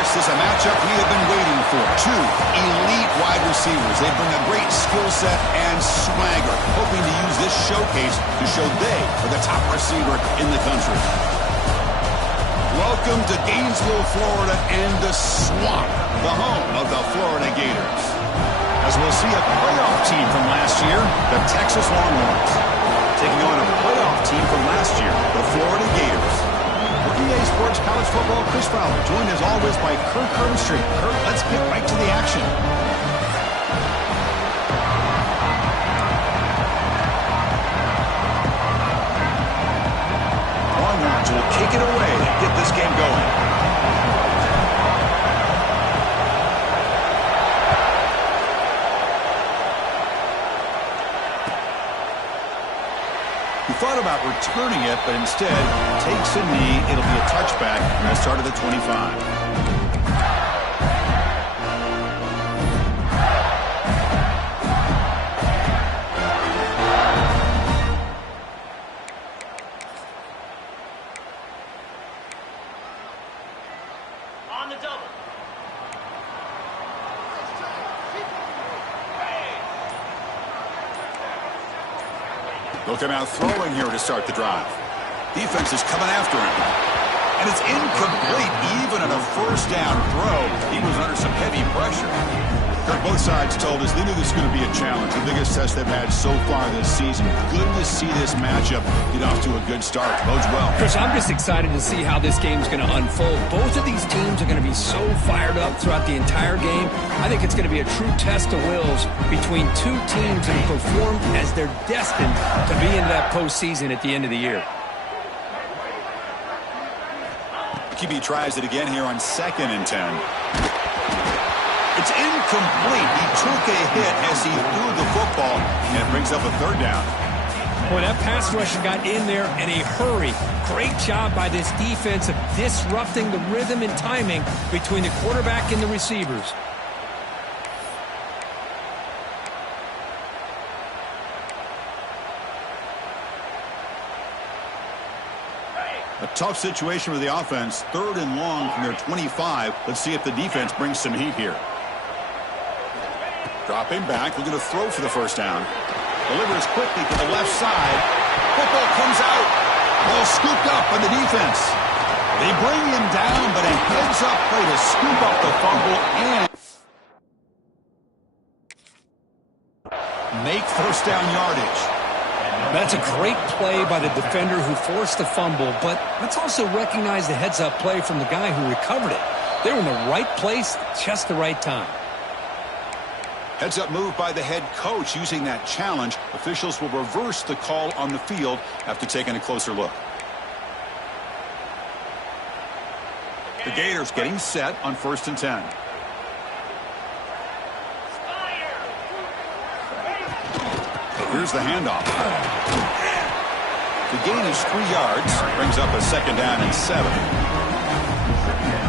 This is a matchup we have been waiting for. Two elite wide receivers. They bring a great skill set and swagger, hoping to use this showcase to show they are the top receiver in the country. Welcome to Gainesville, Florida, and the Swamp, the home of the Florida Gators. As we'll see a playoff team from last year, the Texas Longhorns, taking on a playoff team from last year, the Florida Gators. For EA Sports College Football, Chris Fowler, joined as always by Kirk Herbstreit. Kirk, let's get right to the action. Longhorns will kick it away and get this game going. He thought about returning it, but instead takes a knee. It'll be a touchback from the start of the 25. Looking out throwing here to start the drive. Defense is coming after him. And it's incomplete even on a first down throw. He was under some heavy pressure. Kirk, both sides told us they knew this was going to be a challenge. The biggest test they've had so far this season. Good to see this matchup get off to a good start. Bodes well. Chris, I'm just excited to see how this game's going to unfold. Both of these teams are going to be so fired up throughout the entire game. I think it's going to be a true test of wills between two teams that perform as they're destined to be in that postseason at the end of the year. QB tries it again here on 2nd and 10. It's incomplete. He took a hit as he threw the football, and it brings up a 3rd down. Boy, that pass rusher got in there in a hurry. Great job by this defense of disrupting the rhythm and timing between the quarterback and the receivers. A tough situation with the offense. 3rd and long from their 25. Let's see if the defense brings some heat here. Dropping back, looking to throw for the 1st down. Delivers quickly to the left side. Football comes out. Ball scooped up by the defense. They bring him down, but a heads-up play to scoop up the fumble and make 1st down yardage. That's a great play by the defender who forced the fumble, but let's also recognize the heads-up play from the guy who recovered it. They were in the right place at just the right time. Heads-up move by the head coach using that challenge. Officials will reverse the call on the field after taking a closer look. The Gators getting set on 1st and 10. Here's the handoff. The gain is 3 yards. Brings up a 2nd down and 7.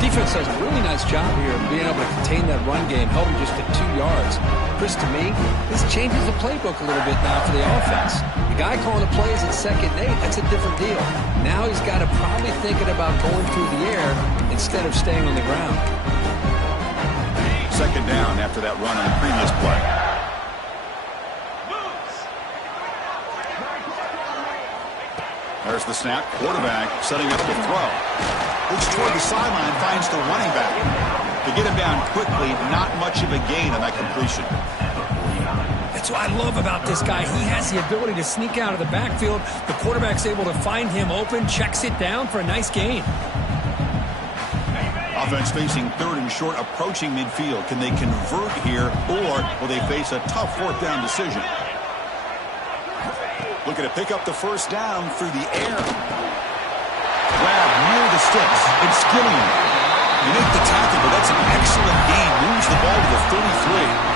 Defense does a really nice job here of being able to contain that run game, held him just at 2 yards. Chris, to me, this changes the playbook a little bit now for the offense. The guy calling the plays at 2nd and 8, that's a different deal. Now he's got to probably thinking about going through the air instead of staying on the ground. 2nd down after that run on the previous play. There's the snap. Quarterback setting up the throw. Looks toward the sideline, finds the running back. To get him down quickly, not much of a gain on that completion. That's what I love about this guy. He has the ability to sneak out of the backfield. The quarterback's able to find him open, checks it down for a nice gain. Offense facing 3rd and short, approaching midfield. Can they convert here, or will they face a tough 4th down decision? Looking to pick up the 1st down through the air. Grab near the sticks. It's Gilliam. You make the tackle, but that's an excellent gain. Moves the ball to the 33.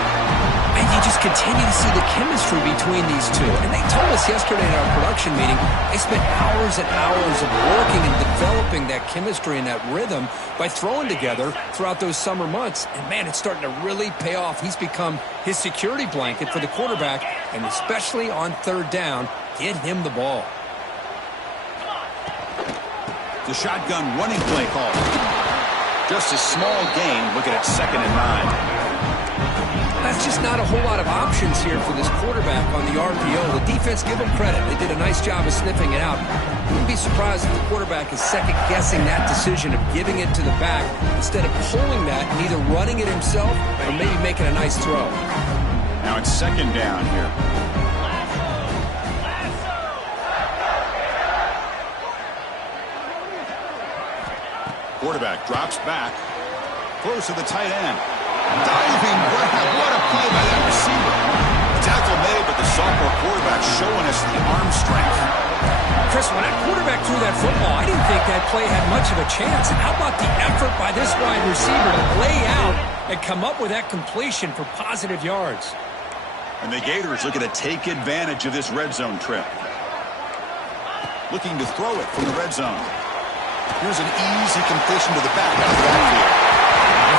And you just continue to see the chemistry between these two. And they told us yesterday in our production meeting, they spent hours and hours of working and developing that chemistry and that rhythm by throwing together throughout those summer months. And, man, it's starting to really pay off. He's become his security blanket for the quarterback, and especially on 3rd down, get him the ball. The shotgun running play call. Just a small gain, looking at 2nd and 9. That's just not a whole lot of options here for this quarterback on the RPO. The defense, give them credit. They did a nice job of sniffing it out. Wouldn't be surprised if the quarterback is second-guessing that decision of giving it to the back instead of pulling that and either running it himself or maybe making a nice throw. Now it's 2nd down here. Quarterback drops back, throws to the tight end. Diving grab. What a play by that receiver. Tackle made, but the sophomore quarterback showing us the arm strength. Chris, when that quarterback threw that football, I didn't think that play had much of a chance. And how about the effort by this wide receiver to lay out and come up with that completion for positive yards? And the Gators looking to take advantage of this red zone trip. Looking to throw it from the red zone. Here's an easy completion to the back out of the backfield.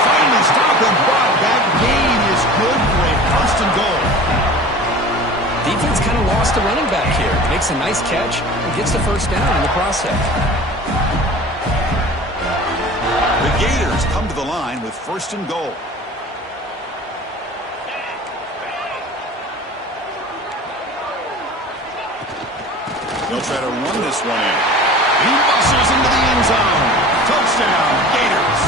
Finally stop and block. That gain is good for a 1st and goal. Defense kind of lost the running back here. Makes a nice catch and gets the 1st down in the process. The Gators come to the line with 1st and goal. They'll try to run this one in. He muscles into the end zone. Touchdown, Gators.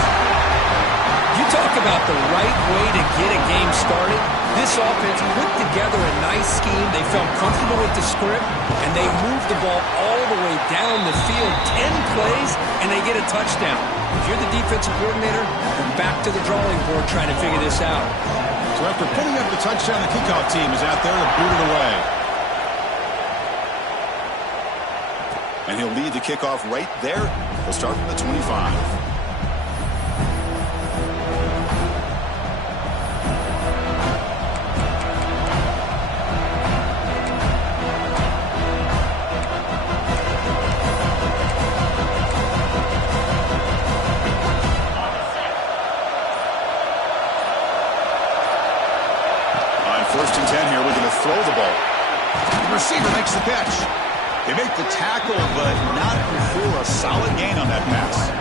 You talk about the right way to get a game started. This offense put together a nice scheme. They felt comfortable with the script, and they moved the ball all the way down the field. 10 plays, and they get a touchdown. If you're the defensive coordinator, you're back to the drawing board trying to figure this out. So after putting up the touchdown, the kickoff team is out there to boot it away. And he'll lead the kickoff right there. He'll start from the 25. On 1st and 10 here, we're going to throw the ball. The receiver makes the catch. They make the tackle, but not before a solid gain on that pass.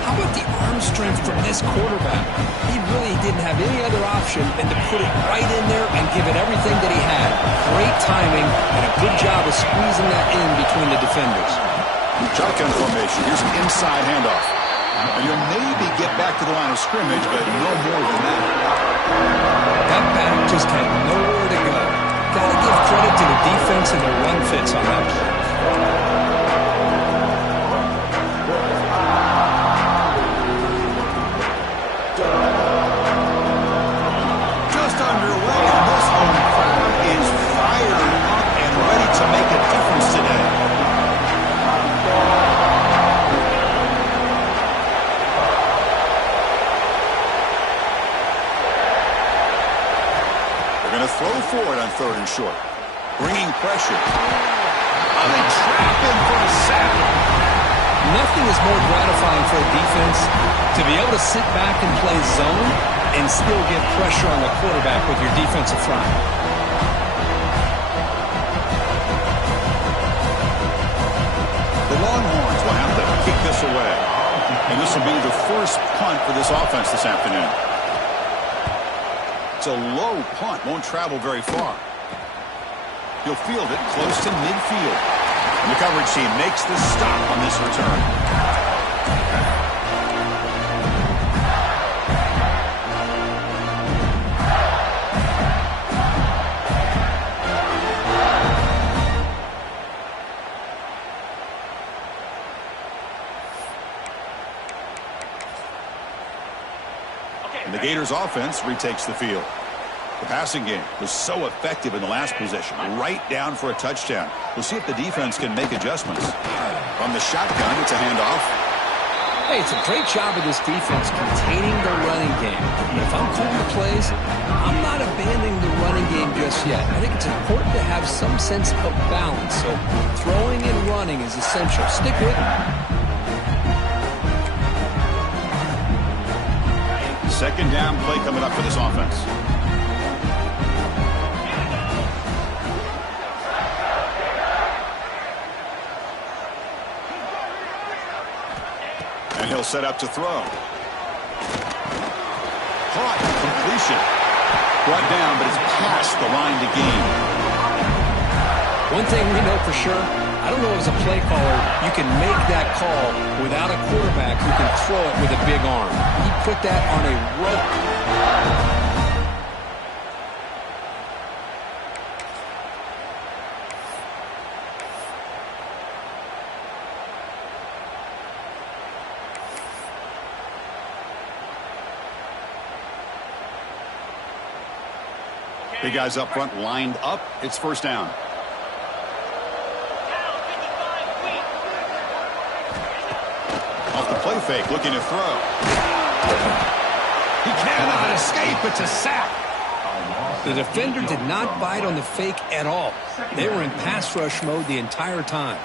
How about the arm strength from this quarterback? He really didn't have any other option than to put it right in there and give it everything that he had. Great timing and a good job of squeezing that in between the defenders. Shotgun formation. Here's an inside handoff. And you'll maybe get back to the line of scrimmage, but no more than that. That back just had nowhere to go. Got to give credit to the defense and their run fits on that play. Just underway, and this home crowd is fired up and ready to make a difference today. Throw forward on 3rd and short. Bringing pressure. Oh, they trap him for a sack. Nothing is more gratifying for a defense to be able to sit back and play zone and still get pressure on the quarterback with your defensive front. The Longhorns will have to kick this away. And this will be the first punt for this offense this afternoon. It's a low punt, won't travel very far. He'll field it close to midfield. And the coverage team makes the stop on this return. And the Gators offense retakes the field. The passing game was so effective in the last possession, right down for a touchdown. We'll see if the defense can make adjustments. From the shotgun, it's a handoff. Hey, it's a great job of this defense containing the running game. But if I'm calling the plays, I'm not abandoning the running game just yet. I think it's important to have some sense of balance. So throwing and running is essential. Stick with it. Second down play coming up for this offense. And he'll set up to throw. Caught. Completion. Brought down, but it's past the line to gain. One thing we know for sure, I don't know as a play caller, you can make that call without a quarterback who can throw it with a big arm. He put that on a rope. Big guys up front lined up. It's first down. Off the play fake, looking to throw. He cannot escape. It's a sack. The defender did not bite on the fake at all. They were in pass rush mode the entire time.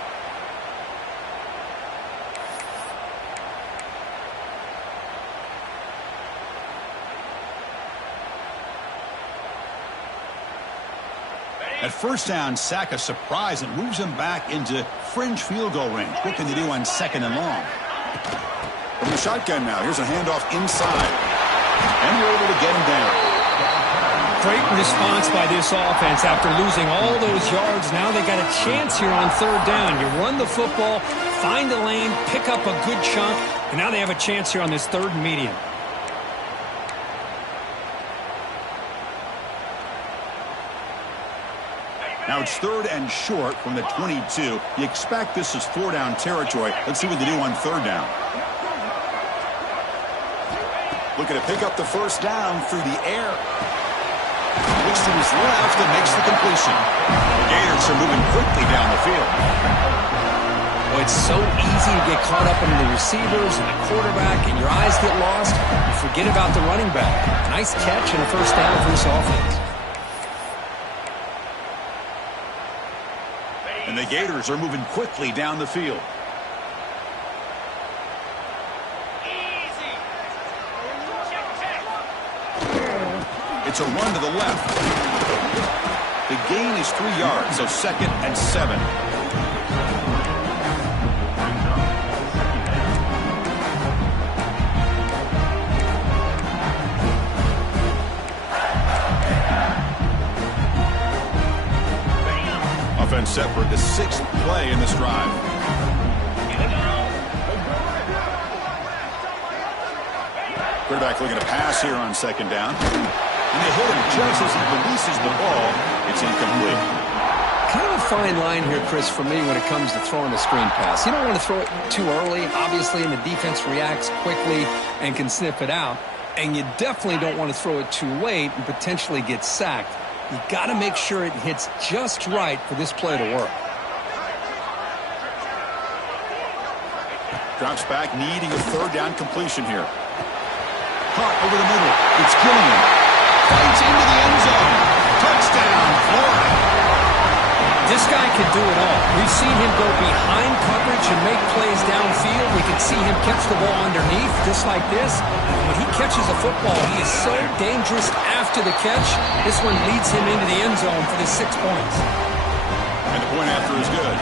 At first down, sack a surprise and moves him back into fringe field goal range. What can they do on second and long? From the shotgun now, here's a handoff inside. And we're able to get him down. Great response by this offense after losing all those yards. Now they got a chance here on third down. You run the football, find a lane, pick up a good chunk, and now they have a chance here on this third and medium. Now it's third and short from the 22. You expect this is four-down territory. Let's see what they do on third down. Looking to pick up the first down through the air. Looks to his left and makes the completion. The Gators are moving quickly down the field. Well, it's so easy to get caught up in the receivers and the quarterback, and your eyes get lost. You forget about the running back. Nice catch and a first down for this offense. And the Gators are moving quickly down the field. It's a run to the left. The gain is 3 yards, so second and 7. Offense set for the 6th play in this drive. Quarterback looking to pass here on second down. And they hit him just as he releases the ball. It's incomplete. Kind of a fine line here, Chris, for me when it comes to throwing a screen pass. You don't want to throw it too early, obviously, and the defense reacts quickly and can sniff it out. And you definitely don't want to throw it too late and potentially get sacked. You got to make sure it hits just right for this play to work. Drops back, needing a third down completion here. Caught over the middle. It's Gilliam. Fights into the end zone. Touchdown, Florida. This guy can do it all. We've seen him go behind coverage and make plays downfield. We can see him catch the ball underneath, just like this. When he catches a football, he is so dangerous after the catch. This one leads him into the end zone for the 6 points. And the point after is good.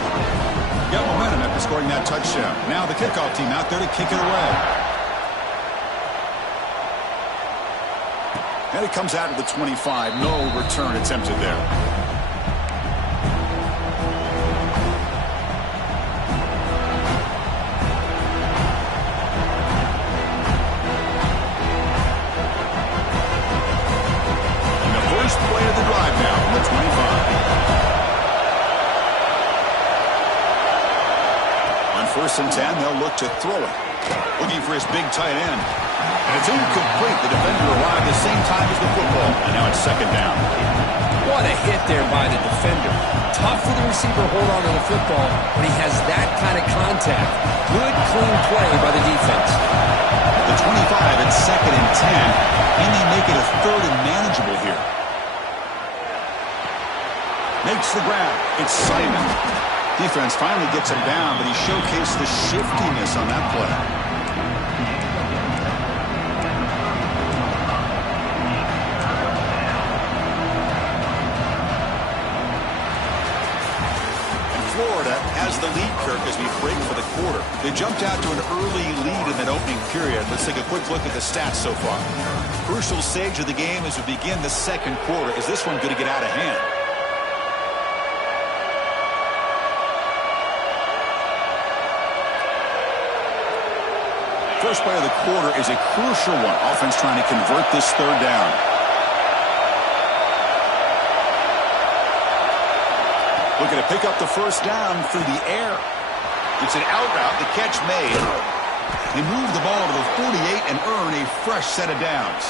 Got momentum after scoring that touchdown. Now the kickoff team out there to kick it away. And it comes out to the 25. No return attempted there. Play of the drive now from the 25. On first and 10, they'll look to throw it. Looking for his big tight end. And it's incomplete. The defender arrived the same time as the football. And now it's second down. What a hit there by the defender. Tough for the receiver to hold on to the football when he has that kind of contact. Good, clean play by the defense. The 25 at second and 10. Can they make it a third and manageable here? Makes the grab. It's Simon. Defense finally gets him down, but he showcased the shiftiness on that play. And Florida has the lead, Kirk, as we break for the quarter. They jumped out to an early lead in the that opening period. Let's take a quick look at the stats so far. Crucial stage of the game as we begin the second quarter. Is this one going to get out of hand? First play of the quarter is a crucial one. Offense trying to convert this third down. Looking to pick up the first down through the air. It's an out route. The catch made. They move the ball to the 48 and earn a fresh set of downs.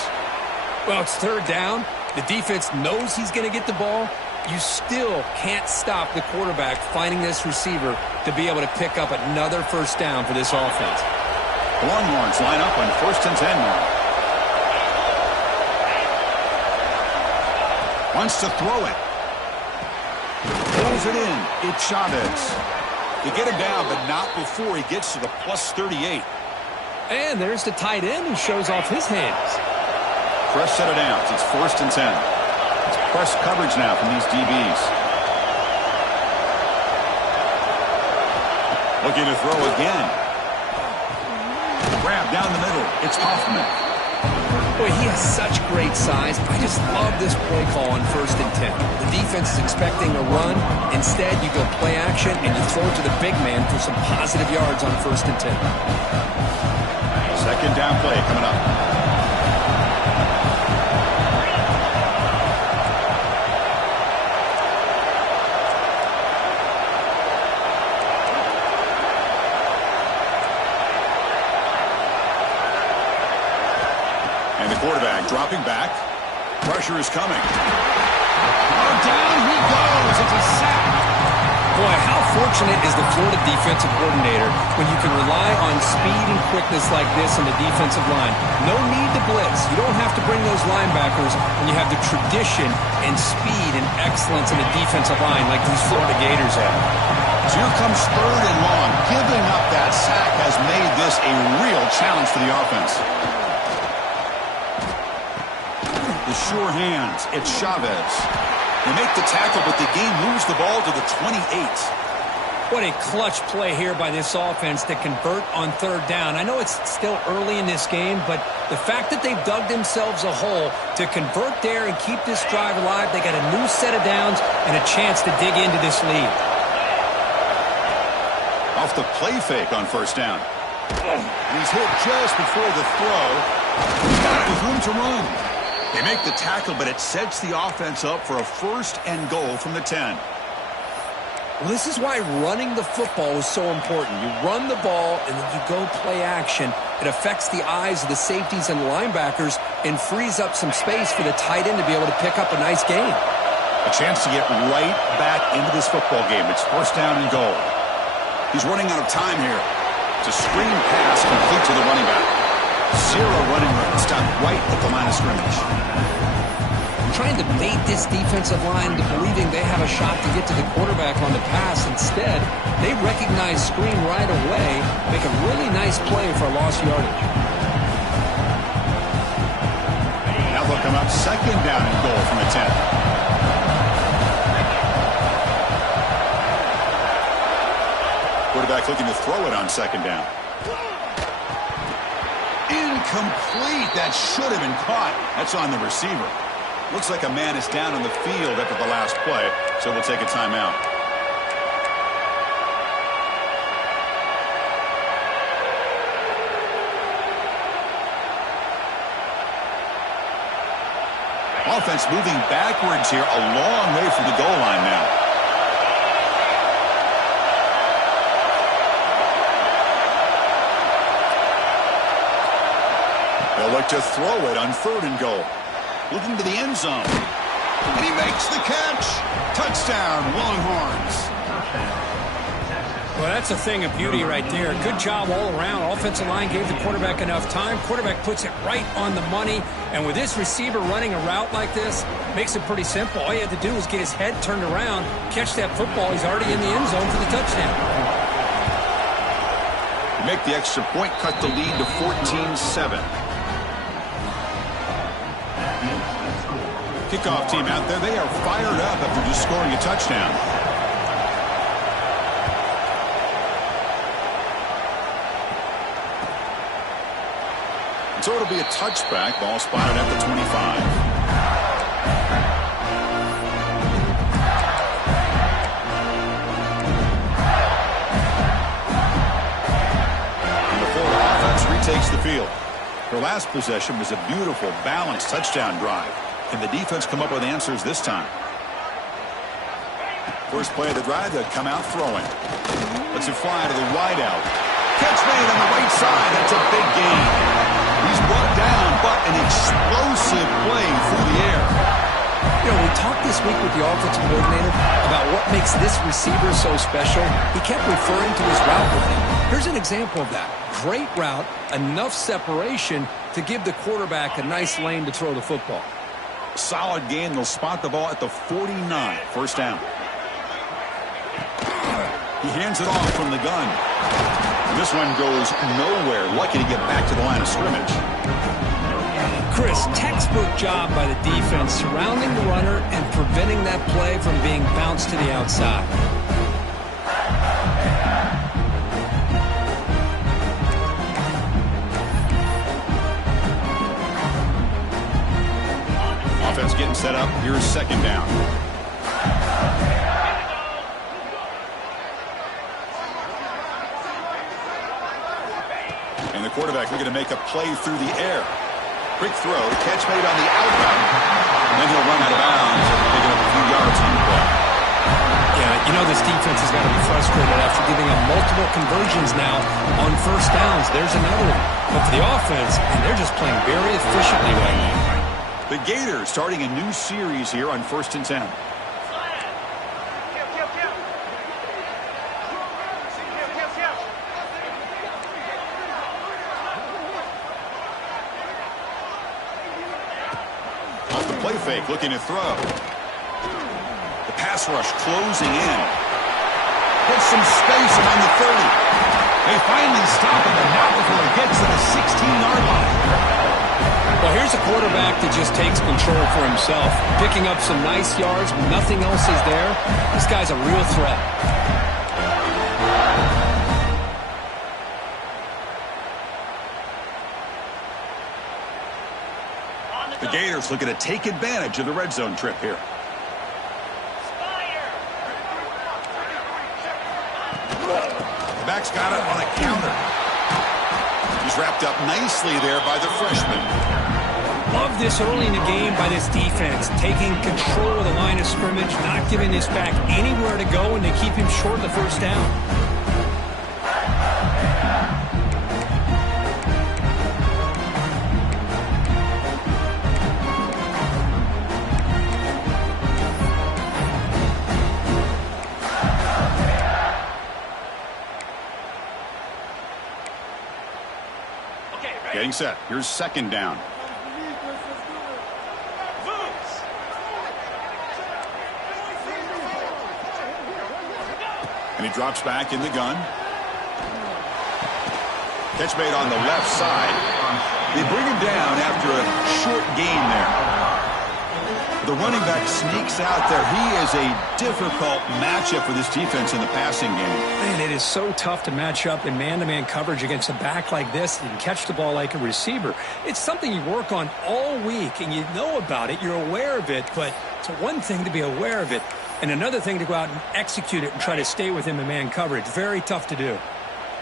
Well, it's third down. The defense knows he's going to get the ball. You still can't stop the quarterback finding this receiver to be able to pick up another first down for this offense. The Longhorns line up on 1st and 10 now. Wants to throw it. Throws it in. It's Chavez. They get him down, but not before he gets to the plus 38. And there's the tight end who shows off his hands. Fresh set of downs. It's 1st and 10. It's press coverage now from these DBs. Looking to throw again. Grab down the middle. It's Hoffman. Boy, he has such great size. I just love this play call on 1st and 10. The defense is expecting a run. Instead, you go play action, and you throw it to the big man for some positive yards on 1st and 10. Second down play coming up. And the quarterback dropping back. Pressure is coming. Oh, down he goes. It's a sack. Boy, how fortunate is the Florida defensive coordinator when you can rely on speed and quickness like this in the defensive line. No need to blitz. You don't have to bring those linebackers when you have the tradition and speed and excellence in the defensive line like these Florida Gators have. So here comes 3rd and long. Giving up that sack has made this a real challenge for the offense. The sure hands. It's Chavez. They make the tackle, but the game moves the ball to the 28. What a clutch play here by this offense to convert on 3rd down. I know it's still early in this game, but the fact that they've dug themselves a hole to convert there and keep this drive alive, they got a new set of downs and a chance to dig into this lead. Off the play fake on 1st down. And he's hit just before the throw. He's got it with room to run. They make the tackle, but it sets the offense up for a 1st and goal from the 10. Well, this is why running the football is so important. You run the ball, and then you go play action. It affects the eyes of the safeties and linebackers and frees up some space for the tight end to be able to pick up a nice gain. A chance to get right back into this football game. It's 1st down and goal. He's running out of time here. It's a screen pass complete to the running back. 0 running room. Stopped right at the line of scrimmage. Trying to bait this defensive line into believing they have a shot to get to the quarterback on the pass. Instead, they recognize screen right away, make a really nice play for lost yardage. Now they'll come up 2nd down and goal from the 10. Quarterback looking to throw it on 2nd down. Incomplete. That should have been caught. That's on the receiver. Looks like a man is down on the field after the last play, so we'll take a timeout. Offense moving backwards here, a long way from the goal line now. They'll look to throw it on 3rd and goal. Looking to the end zone. And he makes the catch. Touchdown, Longhorns. Well, that's a thing of beauty right there. Good job all around. Offensive line gave the quarterback enough time. Quarterback puts it right on the money. And with this receiver running a route like this, makes it pretty simple. All you had to do was get his head turned around, catch that football. He's already in the end zone for the touchdown. Make the extra point, cut the lead to 14-7. Kickoff team out there. They are fired up after just scoring a touchdown. So it'll be a touchback. Ball spotted at the 25. Takes the field. Her last possession was a beautiful, balanced touchdown drive. Can the defense come up with answers this time? First play of the drive, they'll come out throwing. Lets it fly to the wideout. Catch made on the right side. That's a big gain. He's brought down, but an explosive play through the air. You know, we talked this week with the offensive coordinator about what makes this receiver so special. He kept referring to his route running. Here's an example of that. Great route, enough separation to give the quarterback a nice lane to throw the football. Solid gain. They'll spot the ball at the 49. First down. He hands it off from the gun. And this one goes nowhere. Lucky to get back to the line of scrimmage. Chris, textbook job by the defense surrounding the runner and preventing that play from being bounced to the outside. Offense getting set up. Here's second down. And the quarterback looking to make a play through the air. Quick throw, catch made on the outbound. And then he'll run out of bounds, picking up a few yards on the play. Yeah, you know this defense has got to be frustrated after giving up multiple conversions now on first downs. There's another one. But for the offense, and they're just playing very efficiently right now. The Gators starting a new series here on 1st and 10. Off the play fake, looking to throw. The pass rush closing in. Gets some space around the 30. They finally stop him, but not before it gets to the 16-yard line. Well, here's a quarterback that just takes control for himself, picking up some nice yards when nothing else is there. This guy's a real threat. The Gators looking to take advantage of the red zone trip here. The back's got it on a counter. He's wrapped up nicely there by the freshman. Love this early in the game by this defense, taking control of the line of scrimmage, not giving this back anywhere to go, and they keep him short of the first down. Getting set. Here's second down. And he drops back in the gun. Catch made on the left side. They bring him down after a short gain there. The running back sneaks out there. He is a difficult matchup for this defense in the passing game. Man, it is so tough to match up in man-to-man coverage against a back like this and catch the ball like a receiver. It's something you work on all week, and you know about it. You're aware of it, but it's one thing to be aware of it, and another thing to go out and execute it and try to stay with him in man coverage. Very tough to do.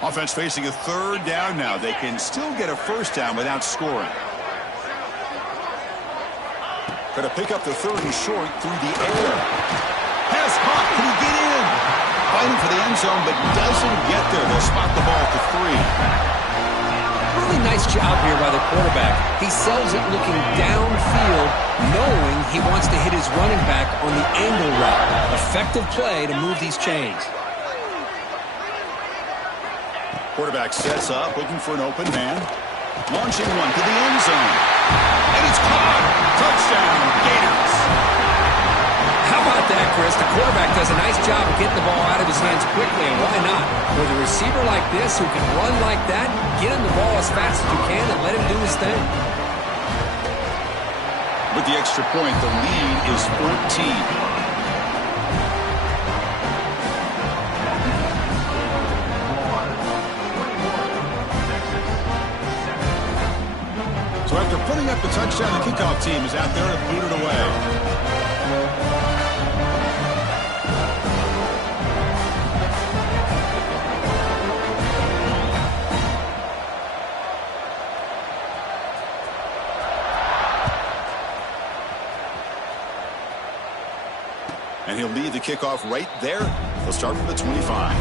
Offense facing a third down now. They can still get a first down without scoring. Going to pick up the third and short through the air. Pass caught. Can he get in? Fighting for the end zone, but doesn't get there. They'll spot the ball at the 3. Really nice job here by the quarterback. He sells it looking downfield, knowing he wants to hit his running back on the angle route. Effective play to move these chains. Quarterback sets up, looking for an open man. Launching one to the end zone. And it's caught. Touchdown, Gators. How about that, Chris? The quarterback does a nice job of getting the ball out of his hands quickly, and why not? With a receiver like this who can run like that, get him the ball as fast as you can and let him do his thing. With the extra point, the lead is 14. So after putting up the touchdown, the kickoff team is out there to boot it away. And he'll lead the kickoff right there. He'll start from the 25.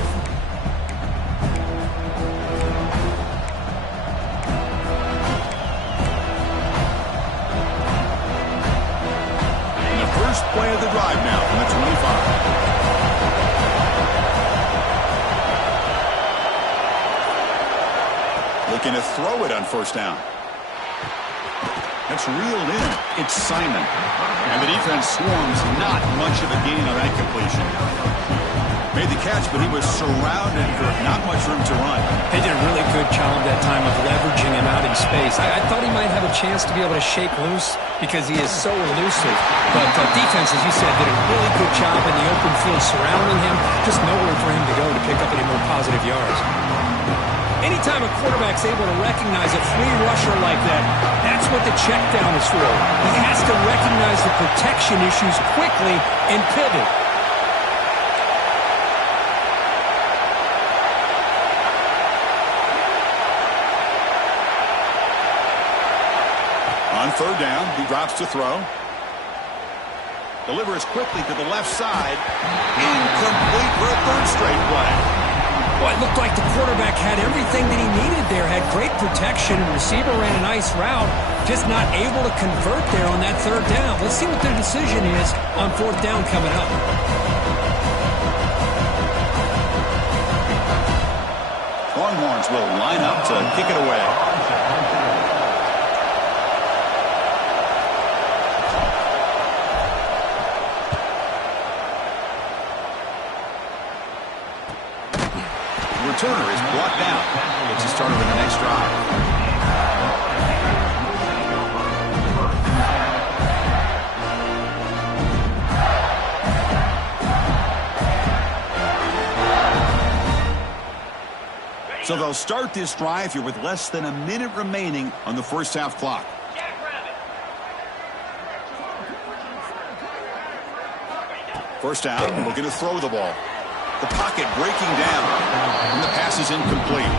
And the first play of the drive now from the 25. Looking to throw it on first down. That's reeled in. It's Simon. And the defense swarms. Not much of a gain on that completion. Made the catch, but he was surrounded for not much room to run. They did a really good job that time of leveraging him out in space. I thought he might have a chance to be able to shake loose because he is so elusive. But defense, as you said, did a really good job in the open field surrounding him. Just nowhere for him to go to pick up any more positive yards. Anytime a quarterback's able to recognize a free rusher like that, that's what the check down is for. He has to recognize the protection issues quickly and pivot. On third down, he drops to throw. Delivers quickly to the left side. Incomplete for a third straight play. Well, it looked like the quarterback had everything that he needed there. Had great protection. Receiver ran a nice route. Just not able to convert there on that third down. Let's see what their decision is on fourth down coming up. Longhorns will line up to kick it away. Returner is brought down. Gets us started with the next drive. So they'll start this drive here with less than a minute remaining on the first half clock. First down, looking to throw the ball. The pocket breaking down, and the pass is incomplete.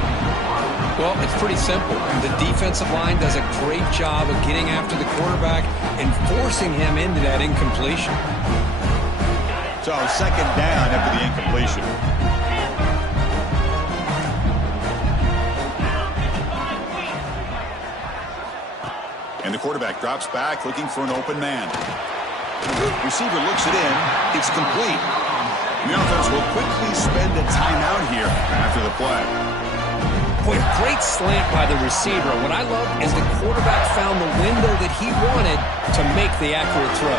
Well, it's pretty simple. The defensive line does a great job of getting after the quarterback and forcing him into that incompletion. So second down after the incompletion. And the quarterback drops back looking for an open man. Receiver looks it in. It's complete. The offense will quickly spend a timeout here after the play. Boy, great slant by the receiver. What I love is the quarterback found the window that he wanted to make the accurate throw.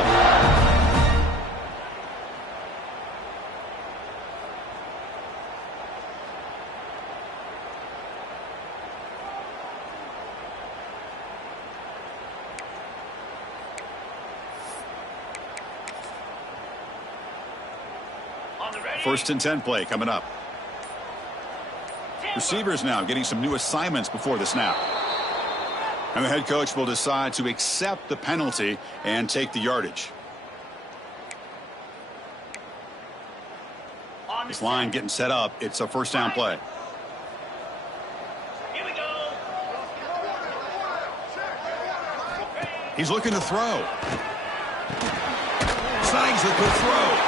First and 10 play coming up. Receivers now getting some new assignments before the snap. And the head coach will decide to accept the penalty and take the yardage. This line getting set up. It's a first down play. Here we go. He's looking to throw. Snags the quick throw.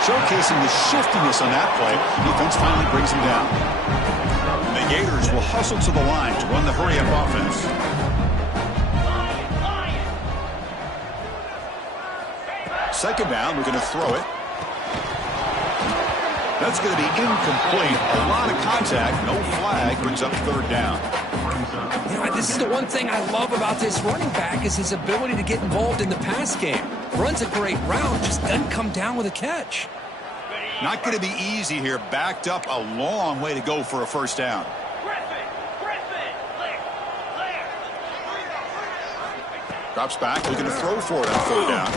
Showcasing the shiftiness on that play. Defense finally brings him down. And the Gators will hustle to the line to run the hurry-up offense. Second down, we're going to throw it. That's going to be incomplete. A lot of contact, no flag, brings up third down. You know, this is the one thing I love about this running back is his ability to get involved in the pass game. Runs a great route, just doesn't come down with a catch. Not going to be easy here. Backed up a long way to go for a first down. Drops back, looking to throw for it on third down.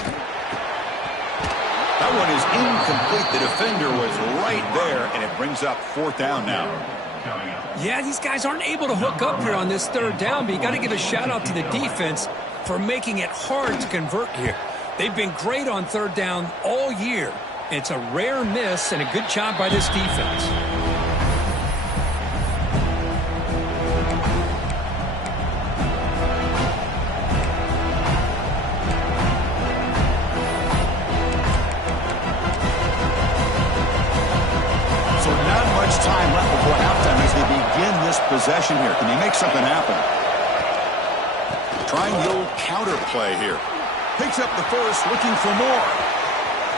That one is incomplete. The defender was right there, and it brings up fourth down now. Yeah, these guys aren't able to hook up here on this third down, but you got to give a shout-out to the defense for making it hard to convert here. They've been great on third down all year. It's a rare miss and a good job by this defense. So not much time left before halftime as they begin this possession here. Can they make something happen? Trying the old counter play here. Picks up the first, looking for more.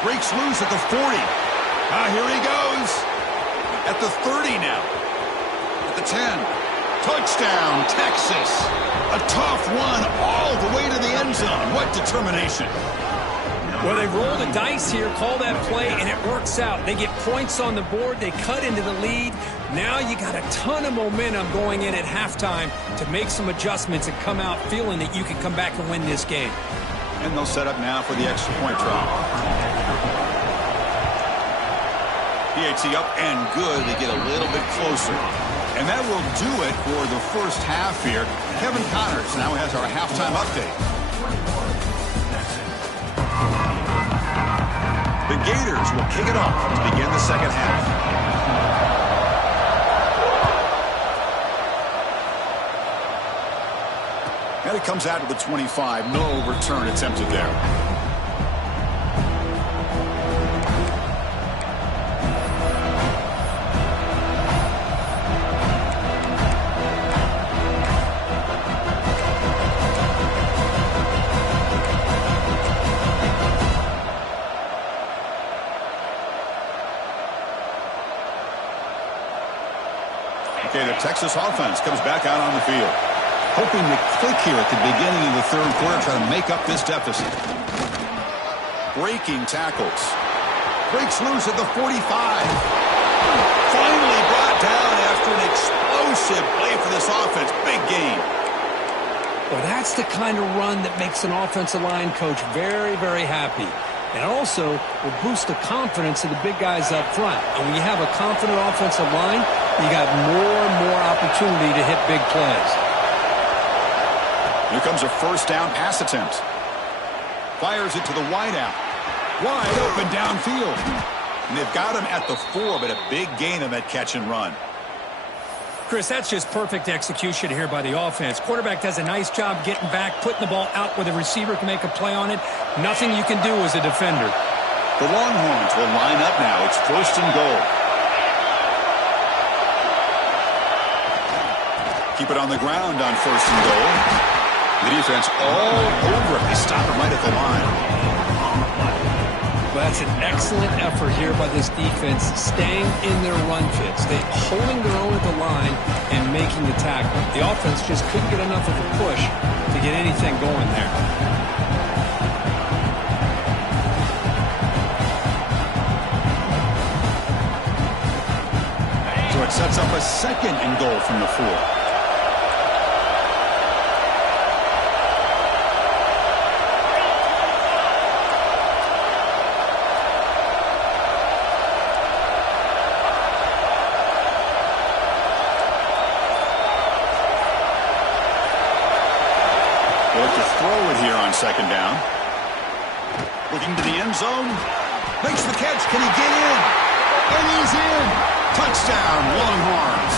Breaks loose at the 40. Here he goes. At the 30 now. At the 10. Touchdown, Texas. A tough one all the way to the end zone. What determination. Well, they roll the dice here, call that play, and it works out. They get points on the board. They cut into the lead. Now you got a ton of momentum going in at halftime to make some adjustments and come out feeling that you can come back and win this game. And they'll set up now for the extra point try. PAT up and good. They get a little bit closer. And that will do it for the first half here. Kevin Connors now has our halftime update. The Gators will kick it off to begin the second half. And it comes out to the 25. No return attempted there. Okay, the Texas offense comes back out on the field. Hoping to click here at the beginning of the third quarter, try to make up this deficit. Breaking tackles. Breaks loose at the 45. Finally brought down after an explosive play for this offense. Big game. Well, that's the kind of run that makes an offensive line coach very, very happy. And also will boost the confidence of the big guys up front. And when you have a confident offensive line, you got more and more opportunity to hit big plays. Here comes a first down pass attempt. Fires it to the wideout. Wide open downfield. And they've got him at the 4, but a big gain on that catch and run. Chris, that's just perfect execution here by the offense. Quarterback does a nice job getting back, putting the ball out where the receiver can make a play on it. Nothing you can do as a defender. The Longhorns will line up now. It's first and goal. Keep it on the ground on first and goal. The defense all over it. They stop him right at the line. Well, that's an excellent effort here by this defense, staying in their run fits. They're holding their own at the line and making the tackle. The offense just couldn't get enough of a push to get anything going there. So it sets up a second and goal from the 4. Second down. Looking to the end zone. Makes the catch. Can he get in? And he's in. Touchdown, Longhorns.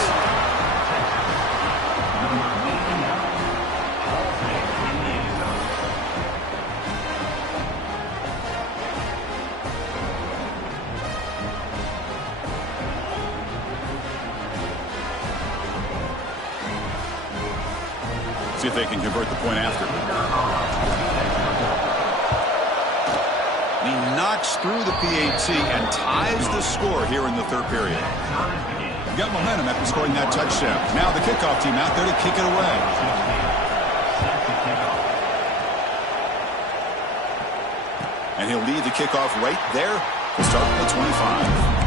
See if they can convert the point after. He knocks through the PAT and ties the score here in the third period. Got momentum after scoring that touchdown. Now the kickoff team out there to kick it away. And he'll lead the kickoff right there to start the 25.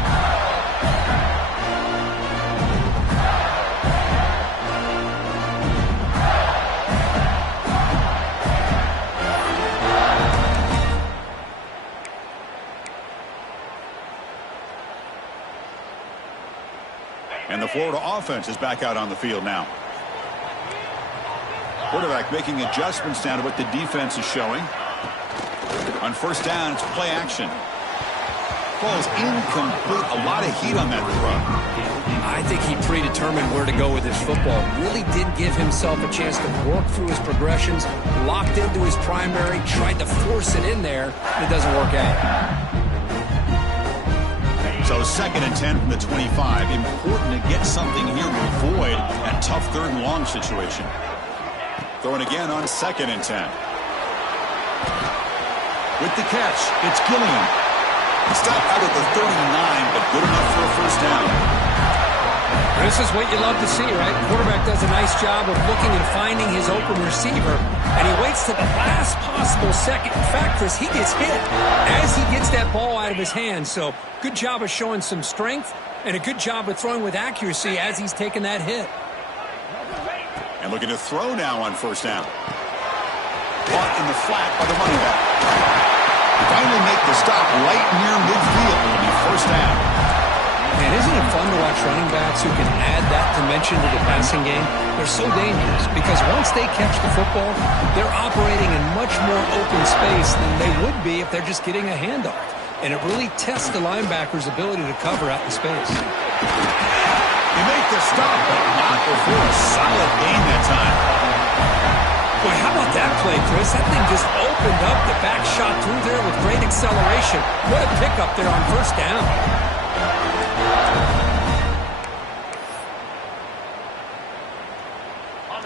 And the Florida offense is back out on the field now. Quarterback making adjustments down to what the defense is showing. On first down, it's play action. Ball's incomplete. A lot of heat on that throw. I think he predetermined where to go with his football. Really did give himself a chance to work through his progressions, locked into his primary, tried to force it in there, and it doesn't work out. So 2nd and 10 from the 25. Important to get something here to avoid that tough 3rd and long situation. Throwing again on 2nd and 10. With the catch, it's Gilliam. Stop out of the 39, but good enough for a first down. This is what you love to see, right? Quarterback does a nice job of looking and finding his open receiver, and he waits to the last possible second. In fact, Chris, he gets hit as he gets that ball out of his hands. So good job of showing some strength and a good job of throwing with accuracy as he's taking that hit. And looking to throw now on first down. Caught in the flat by the running back. Finally make the stop right near midfield. It'll be first down. Man, isn't it fun to watch running backs who can add that dimension to the passing game? They're so dangerous because once they catch the football, they're operating in much more open space than they would be if they're just getting a handoff. And it really tests the linebacker's ability to cover out in space. You make the stop, but not before a solid gain that time. Boy, how about that play, Chris? That thing just opened up. The back shot through there with great acceleration. What a pickup there on first down.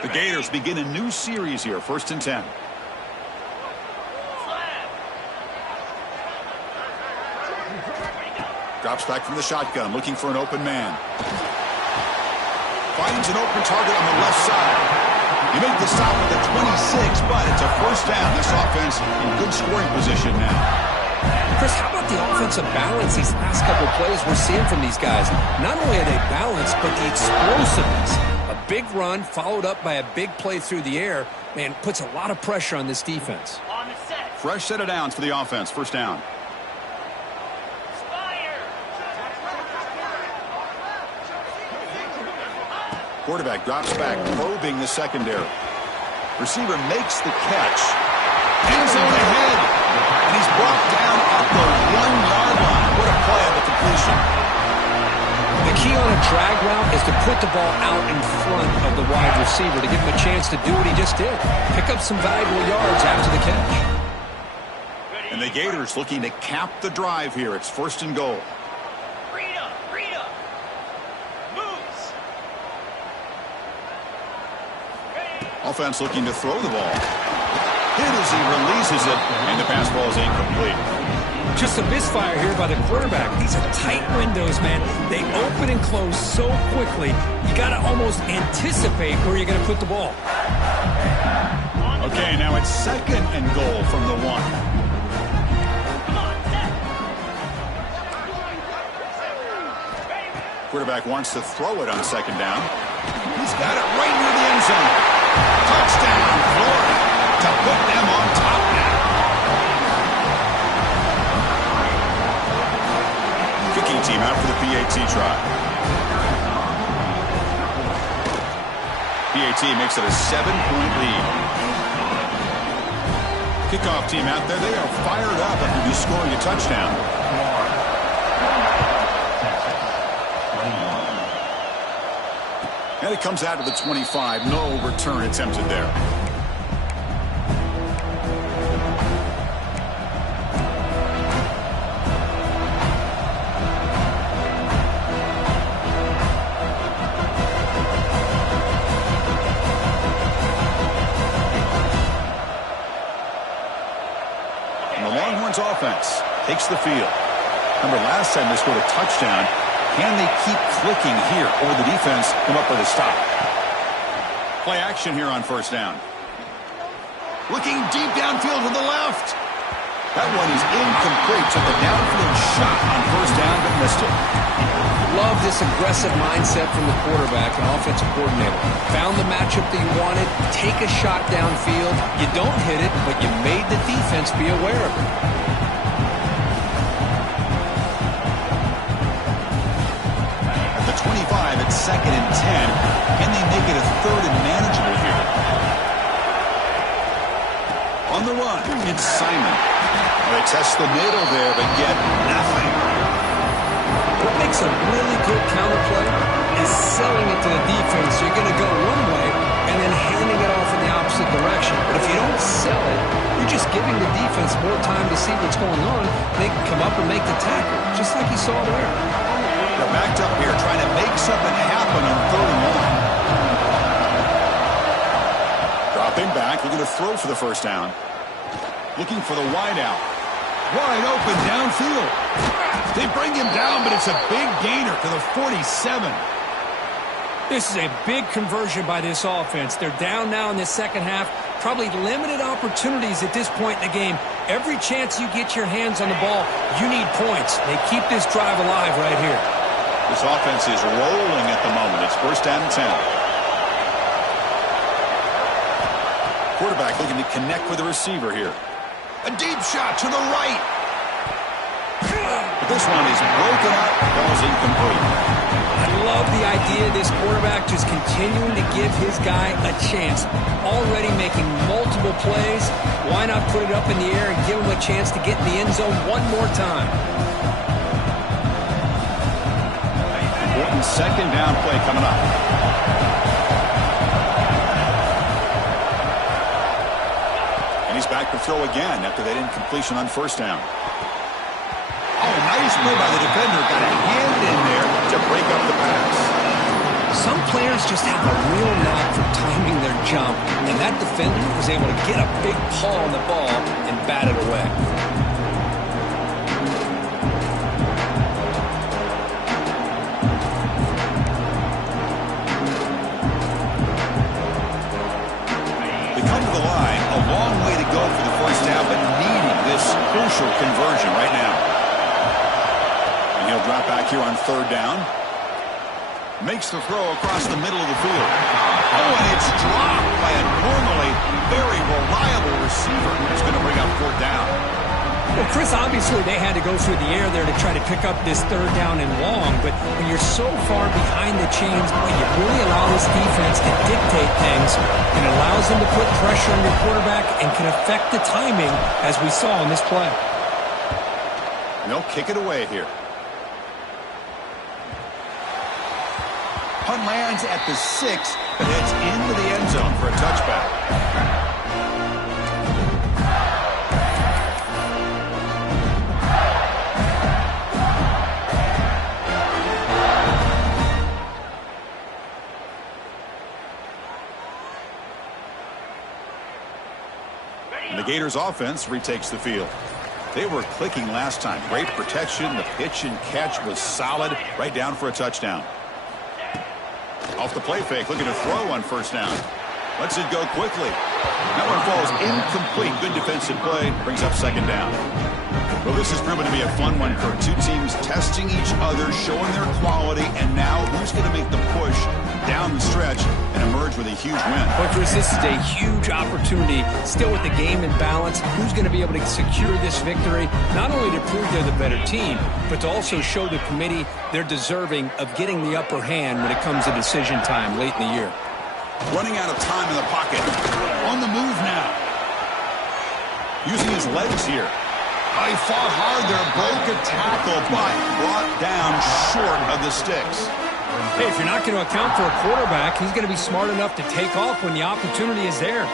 The Gators begin a new series here, 1st and 10. Drops back from the shotgun, looking for an open man. Finds an open target on the left side. You make the stop with the 26, but it's a first down. This offense in good scoring position now. Chris, how about the offensive balance these last couple plays we're seeing from these guys? Not only are they balanced, but the explosiveness. A big run followed up by a big play through the air, man, puts a lot of pressure on this defense. Fresh set of downs for the offense. First down. Quarterback drops back, probing the secondary. Receiver makes the catch. End zone ahead. And he's brought down at the 1-yard line. What a play on the completion. The key on a drag route is to put the ball out in front of the wide receiver to give him a chance to do what he just did. Pick up some valuable yards after the catch. And the Gators looking to cap the drive here. It's 1st and goal. Offense looking to throw the ball. Hit as he releases it, and the pass ball is incomplete. Just a misfire here by the quarterback. These are tight windows, man. They open and close so quickly, you got to almost anticipate where you're going to put the ball. Okay, now it's 2nd and goal from the 1. Quarterback wants to throw it on 2nd down. He's got it right near the end zone. Touchdown, Florida, to put them on top now. Kicking team out for the PAT try. PAT makes it a 7-point lead. Kickoff team out there, they are fired up after scoring a touchdown. And it comes out of the 25. No return attempted there. And the Longhorns offense takes the field. Remember last time they scored a touchdown. Can they keep clicking here, or the defense come up with a stop? Play action here on first down. Looking deep downfield to the left. That one is incomplete. Took a downfield shot on first down, but missed it. Love this aggressive mindset from the quarterback and offensive coordinator. Found the matchup that you wanted. Take a shot downfield. You don't hit it, but you made the defense be aware of it. 2nd and 10. Can they make it a 3rd and manageable here? On the run, it's Simon. They test the middle there, but get nothing. What makes a really good counterplay is selling it to the defense. You're going to go one way and then handing it off in the opposite direction. But if you don't sell it, you're just giving the defense more time to see what's going on. They can come up and make the tackle, just like you saw there. They're backed up here trying to make something happen on 3rd and 1. Dropping back, looking to throw for the first down. Looking for the wide out. Wide open downfield. They bring him down, but it's a big gainer to the 47. This is a big conversion by this offense. They're down now in the second half. Probably limited opportunities at this point in the game. Every chance you get your hands on the ball, you need points. They keep this drive alive right here. This offense is rolling at the moment. It's 1st down and 10. Quarterback looking to connect with the receiver here. A deep shot to the right. But this one is broken up. Ball's incomplete. I love the idea of this quarterback just continuing to give his guy a chance. Already making multiple plays. Why not put it up in the air and give him a chance to get in the end zone one more time? Important 2nd down play coming up. And he's back to throw again after that incompletion on 1st down. Oh, nice play by the defender. Got a hand in there to break up the pass. Some players just have a real knack for timing their jump, and that defender was able to get a big paw on the ball and bat it away. They come to the line, a long way to go for the 1st down, but needing this crucial conversion right now. He'll drop back here on 3rd down. Makes the throw across the middle of the field. Oh, and it's dropped by a normally very reliable receiver. It's going to bring up 4th down. Well, Chris, obviously they had to go through the air there to try to pick up this 3rd down and long, but when you're so far behind the chains, boy, you really allow this defense to dictate things, and it allows them to put pressure on your quarterback and can affect the timing, as we saw in this play. And they'll kick it away here. Punt lands at the 6, but heads into the end zone for a touchback. And the Gators offense retakes the field. They were clicking last time. Great protection. The pitch and catch was solid. Right down for a touchdown. Off the play fake, looking to throw on 1st down. Lets it go quickly. That one falls incomplete. Good defensive play. Brings up 2nd down. Well, this has proven to be a fun one for two teams testing each other, showing their quality, and now who's going to make the push down the stretch and emerge with a huge win. Well, Chris, this is a huge opportunity. Still with the game in balance, who's going to be able to secure this victory, not only to prove they're the better team, but to also show the committee they're deserving of getting the upper hand when it comes to decision time late in the year. Running out of time in the pocket. On the move now. Using his legs here. He fought hard there, broke a tackle, but brought down short of the sticks. Hey, if you're not going to account for a quarterback, he's going to be smart enough to take off when the opportunity is there.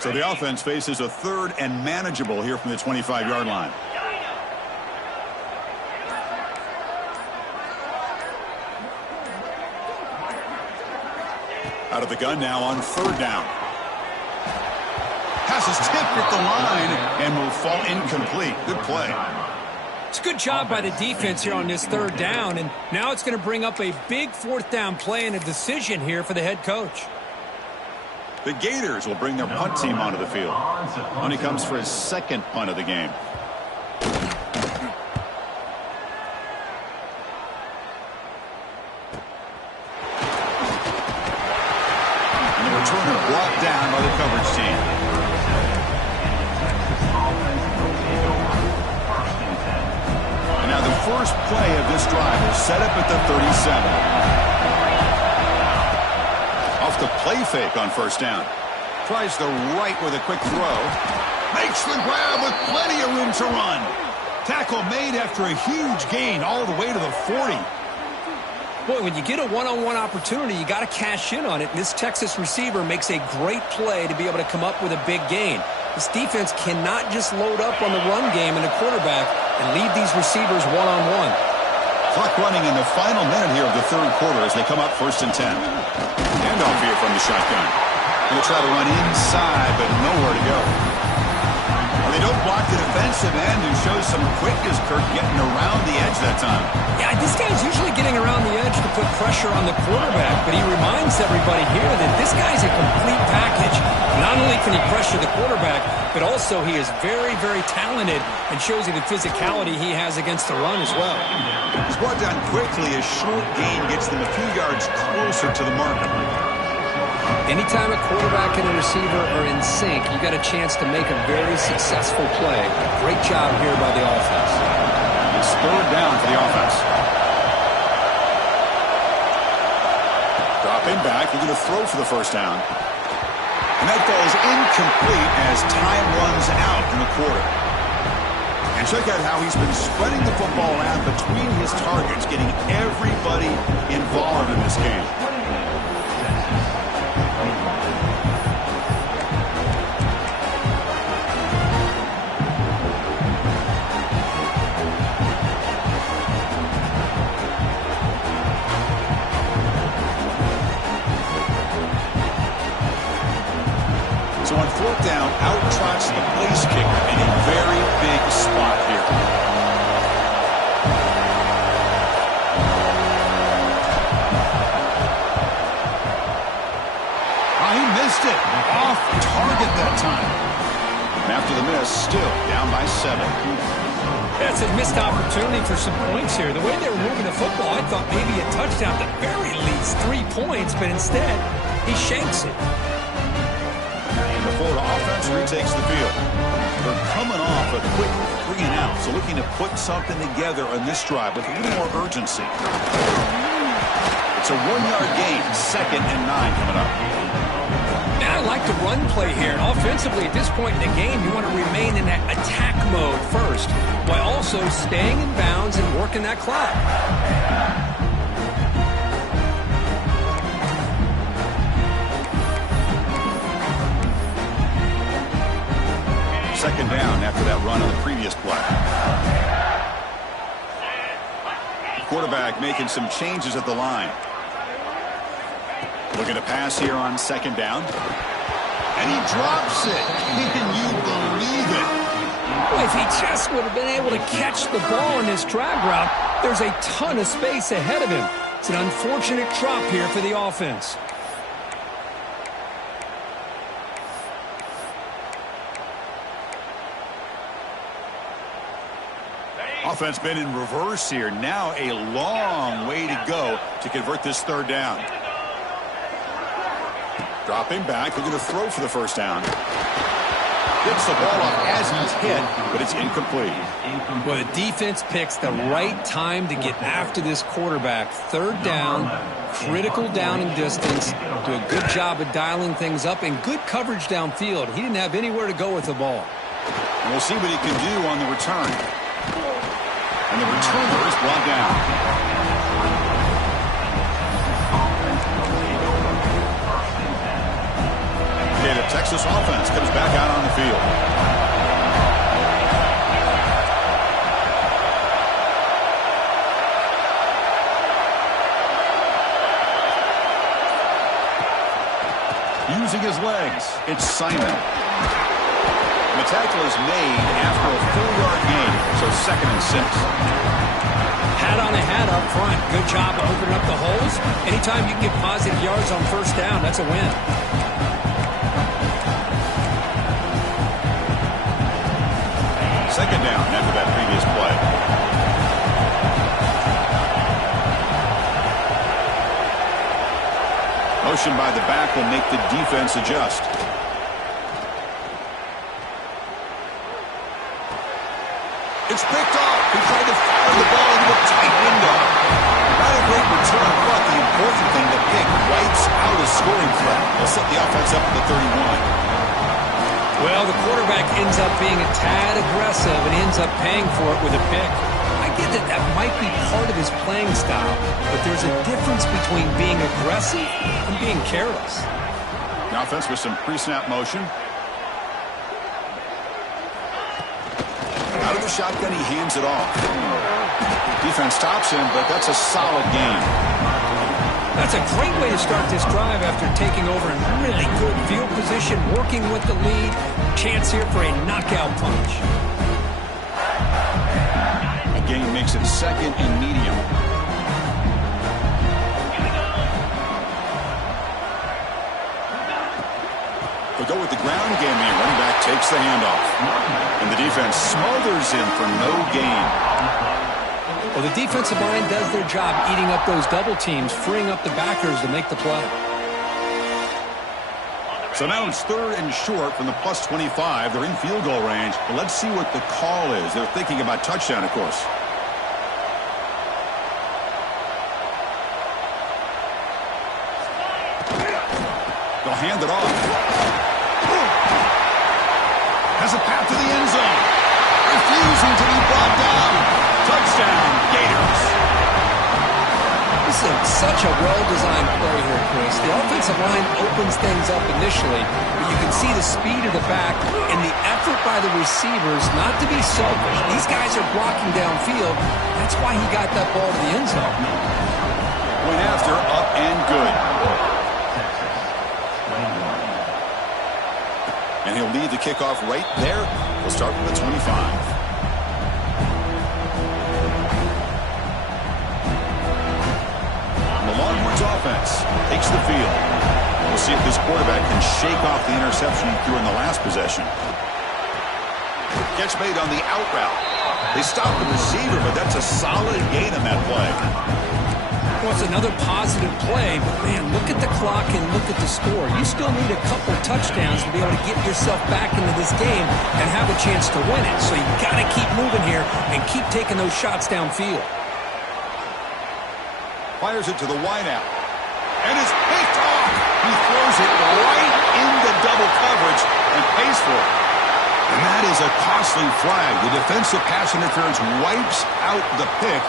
So the offense faces a 3rd and manageable here from the 25-yard line. Out of the gun now on 3rd down. Pass is tipped at the line and will fall incomplete. Good play. It's a good job by the defense here on this 3rd down, and now it's going to bring up a big 4th down play and a decision here for the head coach. The Gators will bring their punt team onto the field. And he comes for his second punt of the game. And the returner brought down by the coverage team. And now the first play of this drive will set up at the 37. Off the play fake on first down. Tries the right with a quick throw. Makes the grab with plenty of room to run. Tackle made after a huge gain all the way to the 40. Boy, when you get a one-on-one opportunity, you got to cash in on it. And this Texas receiver makes a great play to be able to come up with a big gain. This defense cannot just load up on the run game and the quarterback and leave these receivers one-on-one. Clock running in the final minute here of the third quarter as they come up 1st and 10. Handoff here from the shotgun. Going to try to run inside, but nowhere to go. Well, they don't block the defensive end, who shows some quickness, Kirk, getting around the edge that time. Yeah, this guy's usually getting around the edge to put pressure on the quarterback, but he reminds everybody here that this guy's a complete package. Not only can he pressure the quarterback, but also he is very, very talented and shows you the physicality he has against the run as well. He's brought down quickly. A short gain gets them a few yards closer to the marker. Anytime a quarterback and a receiver are in sync, you got a chance to make a very successful play. Great job here by the offense. It's third down for the offense. Dropping back, looking to throw for the first down. And that falls incomplete as time runs out in the quarter. And check out how he's been spreading the football out between his targets, getting everybody involved in this game. So on fourth down, out trots the place kicker in a very big spot here. Oh, he missed it. Off target that time. And after the miss, still down by 7. That's a missed opportunity for some points here. The way they were moving the football, I thought maybe a touchdown, at the very least 3 points, but instead, he shanks it. The Florida offense retakes the field. They're coming off a quick 3 and out, so looking to put something together on this drive with a little more urgency. It's a 1-yard gain, 2nd and 9 coming up. And I like the run play here. And offensively, at this point in the game, you want to remain in that attack mode first, while also staying in bounds and working that clock. Second down after that run on the previous play. Quarterback making some changes at the line. Looking to pass here on second down. And he drops it. Can you believe it? Well, if he just would have been able to catch the ball in this drag route, there's a ton of space ahead of him. It's an unfortunate drop here for the offense. Offense been in reverse here. Now a long way to go to convert this third down. Dropping back, looking to throw for the first down. Gets the ball off as he's hit, but it's incomplete. Well, the defense picks the right time to get after this quarterback. Third down, critical down and distance. Do a good job of dialing things up and good coverage downfield. He didn't have anywhere to go with the ball. And we'll see what he can do on the return. And the returner is brought down. Okay, the Texas offense comes back out on the field. Using his legs, it's Simon. The tackle is made after a 4-yard gain, so 2nd and 6. Hat on a hat up front. Good job of opening up the holes. Anytime you can get positive yards on first down, that's a win. second down after that previous play. Motion by the back will make the defense adjust. It's picked off. He tried to fire the ball into a tight window. Not a great return, but the important thing, the pick wipes out a scoring threat. They'll set the offense up at the 31. Well, the quarterback ends up being a tad aggressive and ends up paying for it with a pick. I get that that might be part of his playing style, but there's a difference between being aggressive and being careless. The offense with some pre-snap motion. Out of the shotgun, he hands it off. Defense stops him, but that's a solid gain. That's a great way to start this drive after taking over in really good field position, working with the lead. Chance here for a knockout punch. A gain makes it second and medium. They'll go with the ground game here. Running back takes the handoff. And the defense smothers him for no gain. Well, the defensive line does their job eating up those double teams, freeing up the backers to make the play. So now it's third and short from the plus 25. They're in field goal range. But let's see what the call is. They're thinking about touchdown, of course. They'll hand it off. Has a path to the end zone. Refusing to be brought down. Touchdown, Gators. This is such a well-designed play here, Chris. The offensive line opens things up initially, but you can see the speed of the back and the effort by the receivers not to be selfish. These guys are blocking downfield. That's why he got that ball to the end zone. Went after, up and good. And he'll lead the kickoff right there. We'll start with the 25. Longhorns offense takes the field. We'll see if this quarterback can shake off the interception he threw in the last possession. Catch made on the out route. They stop the receiver, but that's a solid gain on that play. Well, it's another positive play, but man, look at the clock and look at the score. You still need a couple touchdowns to be able to get yourself back into this game and have a chance to win it. So you got to keep moving here and keep taking those shots downfield. Fires it to the wideout. And it's picked off. He throws it right into double coverage and pays for it. And that is a costly flag. The defensive pass interference wipes out the pick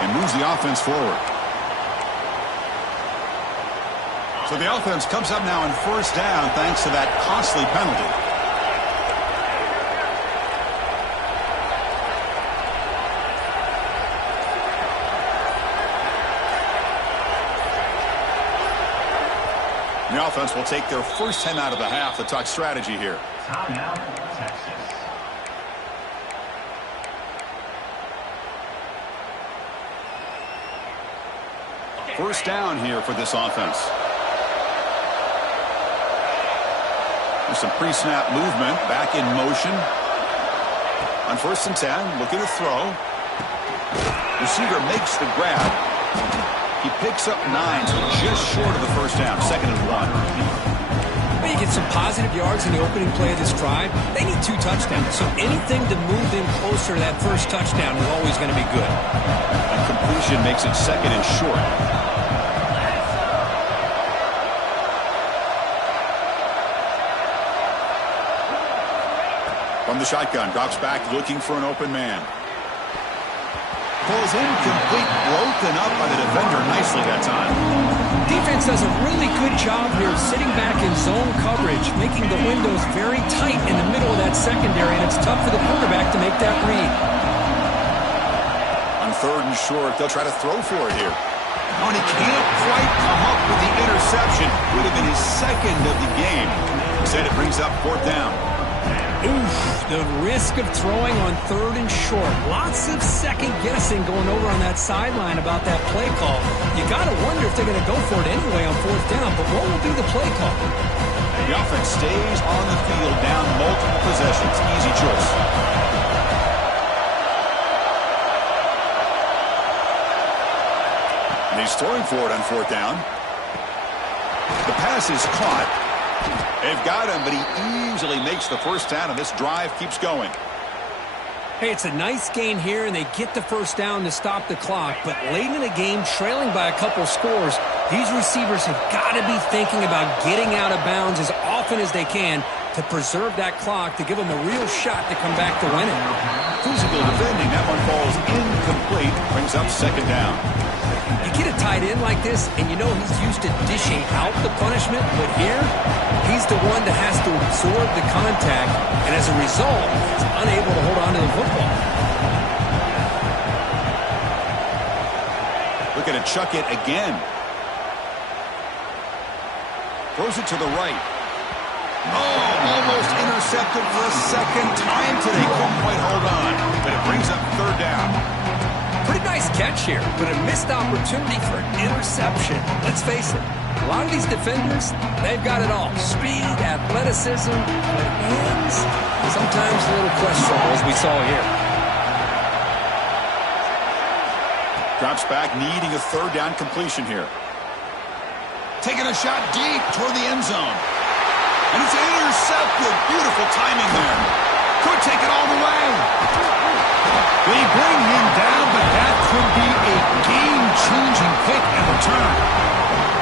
and moves the offense forward. So the offense comes up now in first down thanks to that costly penalty. The offense will take their first 10 out of the half to talk strategy here. Timeout, Texas. First down here for this offense. There's some pre-snap movement, back in motion. On first and 10, looking to throw. Receiver makes the grab. He picks up 9, so just short of the first down, 2nd and 1. Well, you get some positive yards in the opening play of this drive. They need 2 touchdowns, so anything to move them closer to that first touchdown is always going to be good. And completion makes it 2nd and short. From the shotgun, drops back, looking for an open man. Pulls incomplete, broken up by the defender nicely that time. Defense does a really good job here sitting back in zone coverage, making the windows very tight in the middle of that secondary, and it's tough for the quarterback to make that read. On 3rd and short, they'll try to throw for it here. Oh, and he can't quite come up with the interception. Would have been his 2nd of the game. Instead, it brings up 4th down. Oof, the risk of throwing on 3rd and short. Lots of second guessing going over on that sideline about that play call. You got to wonder if they're going to go for it anyway on 4th down, but what will be the play call? The offense stays on the field down multiple possessions. Easy choice. And he's throwing for it on fourth down. The pass is caught. They've got him, but he easily makes the first down, and this drive keeps going. Hey, it's a nice gain here, and they get the first down to stop the clock. But late in the game, trailing by a couple scores, these receivers have got to be thinking about getting out of bounds as often as they can to preserve that clock, to give them a real shot to come back to win it. Physical defending. That one falls incomplete. Brings up second down. You get a tight end like this, and you know he's used to dishing out the punishment, but here, he's the one that has to absorb the contact, and as a result, he's unable to hold on to the football. Looking to chuck it again. Throws it to the right. Oh, almost intercepted for a second time today. Couldn't quite hold on, but it brings up third down. Pretty nice catch here, but a missed opportunity for an interception. Let's face it, a lot of these defenders, they've got it all. Speed, athleticism, but hands, sometimes a little questionable, as we saw here. Drops back, needing a third down completion here. Taking a shot deep toward the end zone. And it's intercepted. Beautiful timing there. Could take it all the way. They bring him down, but that could be a game-changing pick at return.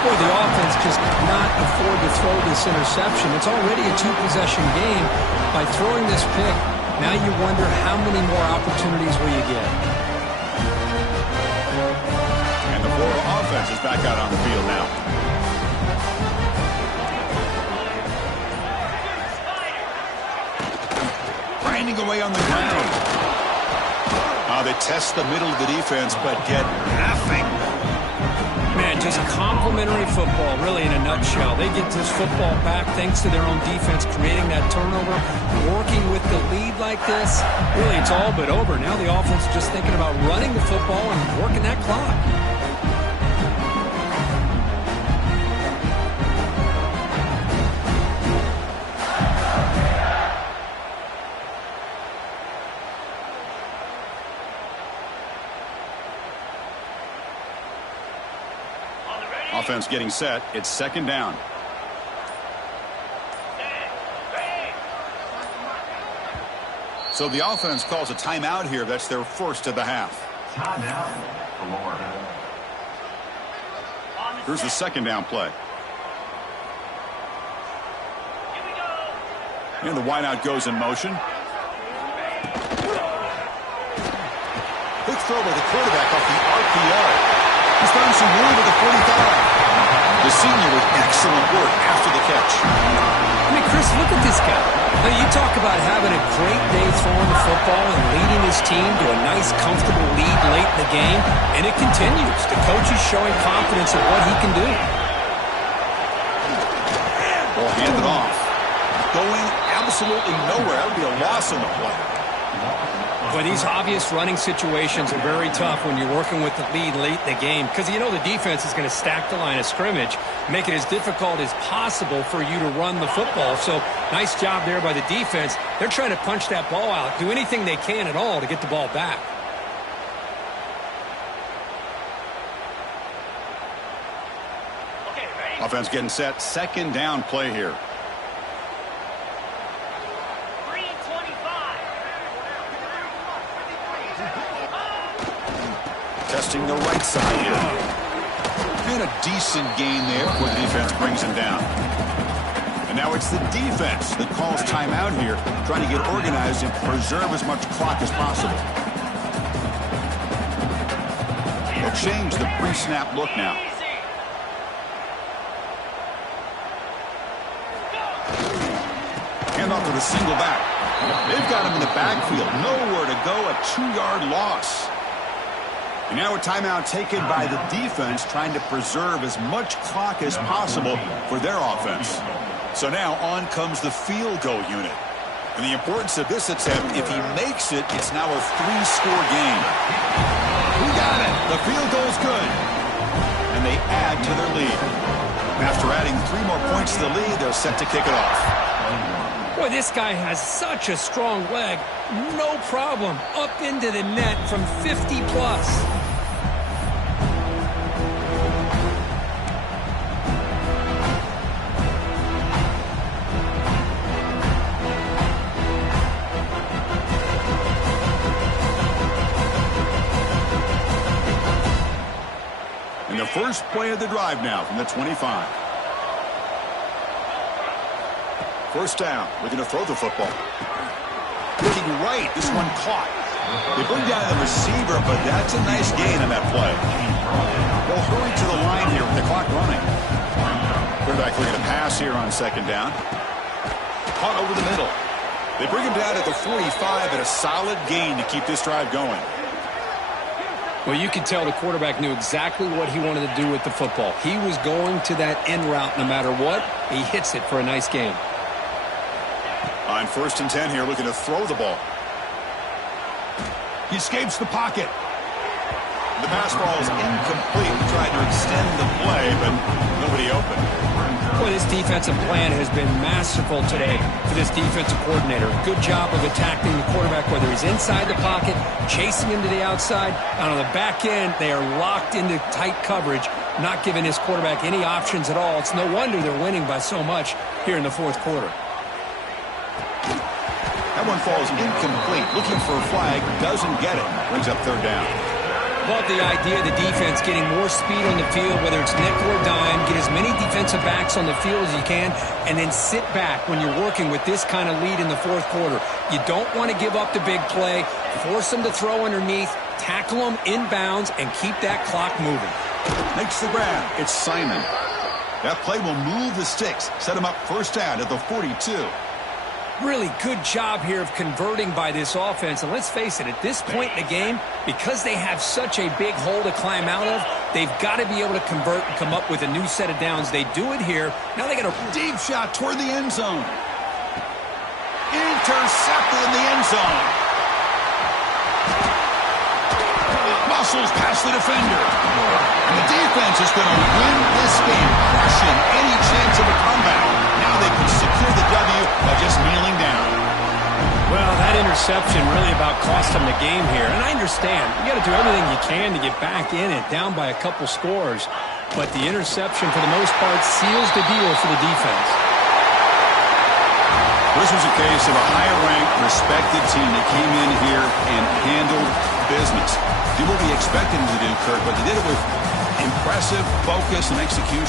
Boy, the offense just could not afford to throw this interception. It's already a two-possession game. By throwing this pick, now you wonder how many more opportunities will you get. And the Florida offense is back out on the field now. Grinding away on the ground. They test the middle of the defense, but get nothing. Man, just complimentary football, really, in a nutshell. They get this football back thanks to their own defense, creating that turnover, working with the lead like this. Really, it's all but over. Now the offense is just thinking about running the football and working that clock. Offense getting set. It's second down. So the offense calls a timeout here. That's their first of the half. Timeout, Florida. Here's the second down play. And the wideout goes in motion. Quick throw by the quarterback off the RPO. He's found some room at the 45. The senior with excellent work after the catch. I mean, Chris, look at this guy. Now, you talk about having a great day throwing the football and leading his team to a nice, comfortable lead late in the game, and it continues. The coach is showing confidence of what he can do. Ball handed off. Going absolutely nowhere. That would be a loss in the play. But these obvious running situations are very tough when you're working with the lead late in the game, because you know the defense is going to stack the line of scrimmage, make it as difficult as possible for you to run the football. So nice job there by the defense. They're trying to punch that ball out, do anything they can at all to get the ball back. Offense getting set. Second down play here. Testing the right side here. And a decent gain there before the defense brings him down. And now it's the defense that calls timeout here, trying to get organized and preserve as much clock as possible. They'll change the pre-snap look now. Hand off to the single back. They've got him in the backfield. Nowhere to go. A 2-yard loss. And now a timeout taken by the defense, trying to preserve as much clock as possible for their offense. So now on comes the field goal unit. And the importance of this attempt, if he makes it, it's now a 3-score game. We got it. The field goal's good. And they add to their lead. After adding 3 more points to the lead, they're set to kick it off. Boy, this guy has such a strong leg. No problem. Up into the net from 50 plus. first play of the drive now from the 25. First down, looking to throw the football. Looking right, this one caught. They bring down the receiver, but that's a nice gain on that play. They'll hurry to the line here with the clock running. Quarterback looking to pass here on second down. Caught over the middle. They bring him down at the 45 and a solid gain to keep this drive going. Well, you could tell the quarterback knew exactly what he wanted to do with the football. He was going to that end route no matter what. He hits it for a nice gain. On 1st and 10 here, looking to throw the ball. He escapes the pocket. The pass ball is incomplete. He tried to extend the play, but nobody open. Well, this defensive plan has been masterful today for this defensive coordinator. Good job of attacking the quarterback, whether he's inside the pocket, chasing him to the outside. And on the back end, they are locked into tight coverage, not giving his quarterback any options at all. It's no wonder they're winning by so much here in the fourth quarter. That one falls incomplete. Looking for a flag, doesn't get it. Brings up 3rd down. Love the idea of the defense getting more speed on the field, whether it's nickel or dime, get as many defensive backs on the field as you can, and then sit back when you're working with this kind of lead in the fourth quarter. You don't want to give up the big play, force them to throw underneath, tackle them inbounds, and keep that clock moving. Makes the grab. It's Simon. That play will move the sticks, set him up 1st down at the 42. Really good job here of converting by this offense. And let's face it, at this point in the game, because they have such a big hole to climb out of, they've got to be able to convert and come up with a new set of downs. They do it here. Now they got a deep shot toward the end zone. Intercepted in the end zone. Muscles past the defender. And the defense is going to win this game, crushing any chance of a comeback. Now they can secure the W by just kneeling down. Well, that interception really about cost them the game here. And I understand. You got to do everything you can to get back in it, down by a couple scores. But the interception, for the most part, seals the deal for the defense. This was a case of a higher-ranked, respected team that came in here and handled business. Did what we expected them to do, Kirk, but they did it with impressive focus and execution.